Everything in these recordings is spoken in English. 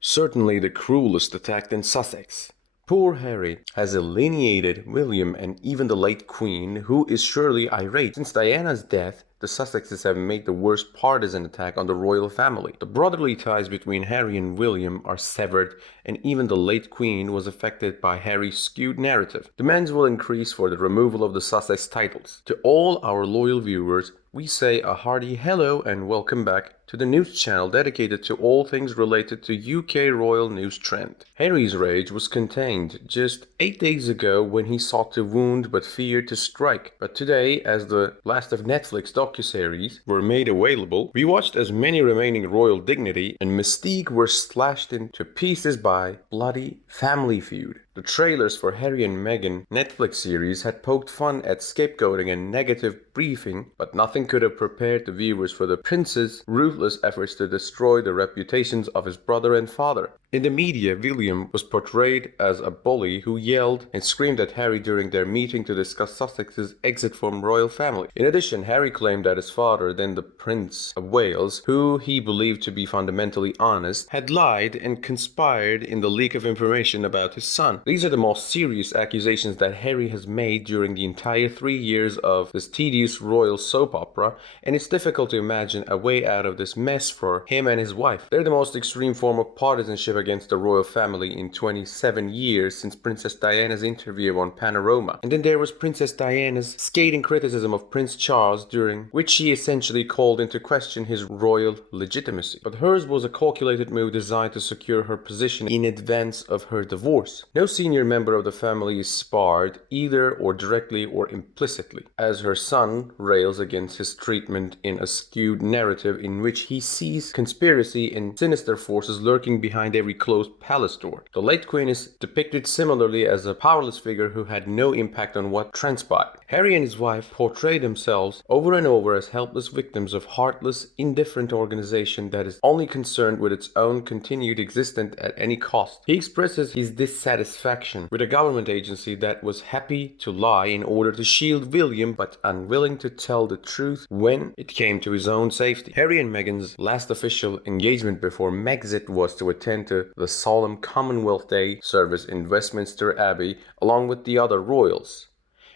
certainly the cruelest attack in Sussex. Poor Harry has alienated William and even the late Queen, who is surely irate. Since Diana's death, the Sussexes have made the worst partisan attack on the royal family. The brotherly ties between Harry and William are severed, and even the late Queen was affected by Harry's skewed narrative. Demands will increase for the removal of the Sussex titles. To all our loyal viewers, we say a hearty hello and welcome back to the news channel dedicated to all things related to UK royal news trend. Harry's rage was contained just 8 days ago when he sought to wound but feared to strike. But today, as the last of Netflix docuseries were made available, we watched as many remaining royal dignity and mystique were slashed into pieces by bloody Family Feud. The trailers for Harry and Meghan Netflix series had poked fun at scapegoating and negative briefing, but nothing could have prepared the viewers for the prince's ruthless efforts to destroy the reputations of his brother and father. In the media, William was portrayed as a bully who yelled and screamed at Harry during their meeting to discuss Sussex's exit from royal family. In addition, Harry claimed that his father, then the Prince of Wales, who he believed to be fundamentally honest, had lied and conspired in the leak of information about his son. These are the most serious accusations that Harry has made during the entire 3 years of this tedious royal soap opera, and it's difficult to imagine a way out of this mess for him and his wife. They're the most extreme form of partisanship against the royal family in 27 years since Princess Diana's interview on Panorama. And then there was Princess Diana's scathing criticism of Prince Charles, during which she essentially called into question his royal legitimacy. But hers was a calculated move designed to secure her position in advance of her divorce. No senior member of the family is sparred, either or directly or implicitly, as her son rails against his treatment in a skewed narrative in which he sees conspiracy and sinister forces lurking behind every closed palace door. The late Queen is depicted similarly as a powerless figure who had no impact on what transpired. Harry and his wife portray themselves over and over as helpless victims of heartless, indifferent organization that is only concerned with its own continued existence at any cost. He expresses his dissatisfaction with a government agency that was happy to lie in order to shield William but unwilling to tell the truth when it came to his own safety. Harry and Meghan's last official engagement before Megxit was to attend to the solemn Commonwealth Day service in Westminster Abbey along with the other royals.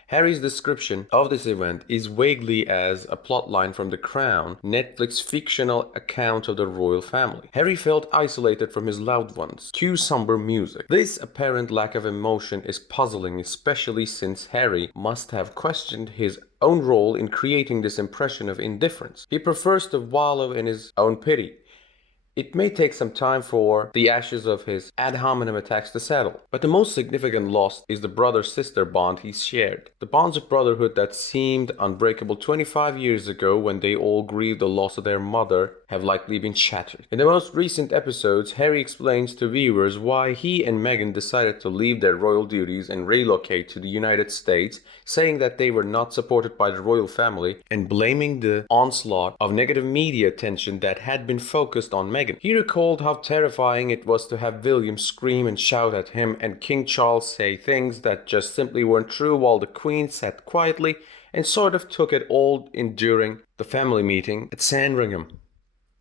Harry's description of this event is vaguely as a plotline from The Crown, Netflix's fictional account of the royal family. Harry felt isolated from his loved ones. Cue somber music. This apparent lack of emotion is puzzling, especially since Harry must have questioned his own role in creating this impression of indifference. He prefers to wallow in his own pity. It may take some time for the ashes of his ad hominem attacks to settle, but the most significant loss is the brother-sister bond he shared. The bonds of brotherhood that seemed unbreakable 25 years ago when they all grieved the loss of their mother have likely been shattered. In the most recent episodes, Harry explains to viewers why he and Meghan decided to leave their royal duties and relocate to the United States, saying that they were not supported by the royal family and blaming the onslaught of negative media attention that had been focused on Meghan. He recalled how terrifying it was to have William scream and shout at him and King Charles say things that just simply weren't true, while the Queen sat quietly and sort of took it all in during the family meeting at Sandringham.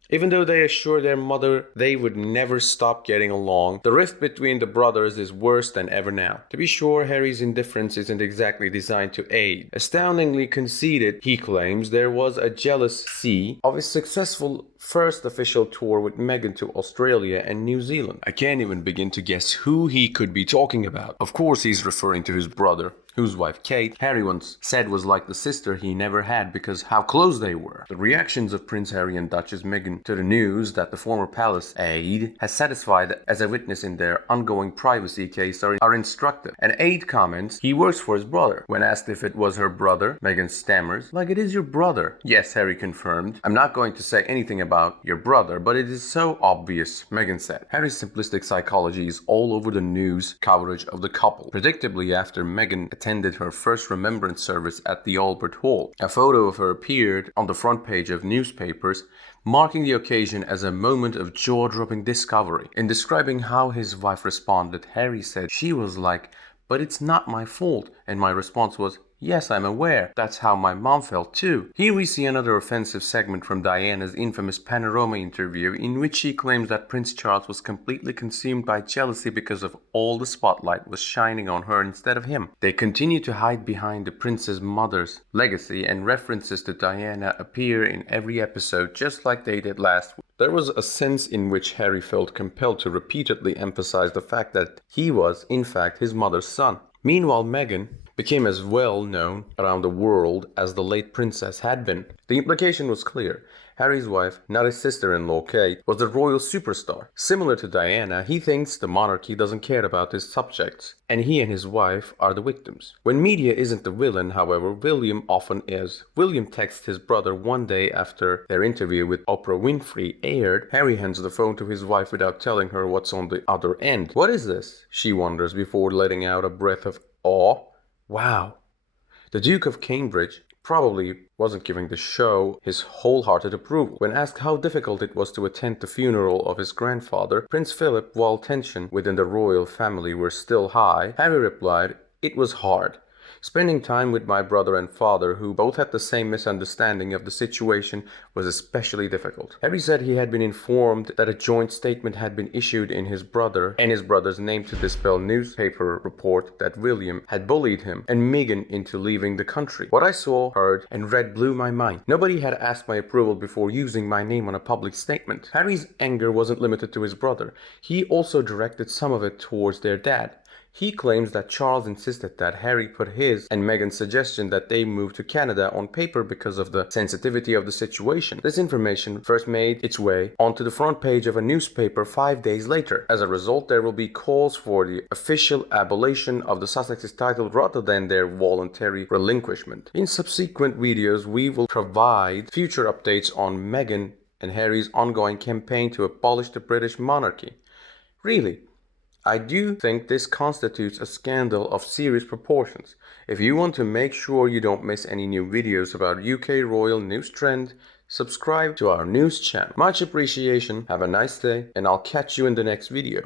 Even though they assured their mother they would never stop getting along, the rift between the brothers is worse than ever now. To be sure, Harry's indifference isn't exactly designed to aid. Astoundingly conceited, he claims there was a jealousy of his successful first official tour with Meghan to Australia and New Zealand. I can't even begin to guess who he could be talking about. Of course he's referring to his brother, whose wife Kate, Harry once said was like the sister he never had because how close they were. The reactions of Prince Harry and Duchess Meghan to the news that the former palace aide has satisfied as a witness in their ongoing privacy case are instructive. An aide comments he works for his brother. When asked if it was her brother, Meghan stammers, "Like it is your brother." "Yes," Harry confirmed. "I'm not going to say anything about your brother, but it is so obvious," Meghan said. Harry's simplistic psychology is all over the news coverage of the couple. Predictably, after Meghan attended her first remembrance service at the Albert Hall, a photo of her appeared on the front page of newspapers, marking the occasion as a moment of jaw-dropping discovery. In describing how his wife responded, Harry said she was like, "But it's not my fault," and my response was, Yes, I'm aware. That's how my mom felt too. Here we see another offensive segment from Diana's infamous Panorama interview in which she claims that Prince Charles was completely consumed by jealousy because of all the spotlight was shining on her instead of him. They continue to hide behind the prince's mother's legacy, and references to Diana appear in every episode just like they did last week. There was a sense in which Harry felt compelled to repeatedly emphasize the fact that he was, in fact, his mother's son. Meanwhile, Meghan became as well known around the world as the late princess had been. The implication was clear. Harry's wife, not his sister-in-law Kate, was the royal superstar. Similar to Diana, he thinks the monarchy doesn't care about his subjects, and he and his wife are the victims. When media isn't the villain, however, William often is. William texts his brother one day after their interview with Oprah Winfrey aired. Harry hands the phone to his wife without telling her what's on the other end. What is this? She wonders before letting out a breath of awe. Wow. The Duke of Cambridge probably wasn't giving the show his wholehearted approval. When asked how difficult it was to attend the funeral of his grandfather, Prince Philip, while tension within the royal family were still high, Harry replied, "It was hard. Spending time with my brother and father, who both had the same misunderstanding of the situation, was especially difficult." Harry said he had been informed that a joint statement had been issued in his brother and his brother's name to dispel newspaper report that William had bullied him and Meghan into leaving the country. What I saw, heard, and read blew my mind. Nobody had asked my approval before using my name on a public statement. Harry's anger wasn't limited to his brother. He also directed some of it towards their dad. He claims that Charles insisted that Harry put his and Meghan's suggestion that they move to Canada on paper because of the sensitivity of the situation. This information first made its way onto the front page of a newspaper 5 days later. As a result, there will be calls for the official abolition of the Sussex's title rather than their voluntary relinquishment. In subsequent videos, we will provide future updates on Meghan and Harry's ongoing campaign to abolish the British monarchy. Really, I do think this constitutes a scandal of serious proportions. If you want to make sure you don't miss any new videos about UK royal news trend, subscribe to our news channel. Much appreciation, have a nice day, and I'll catch you in the next video.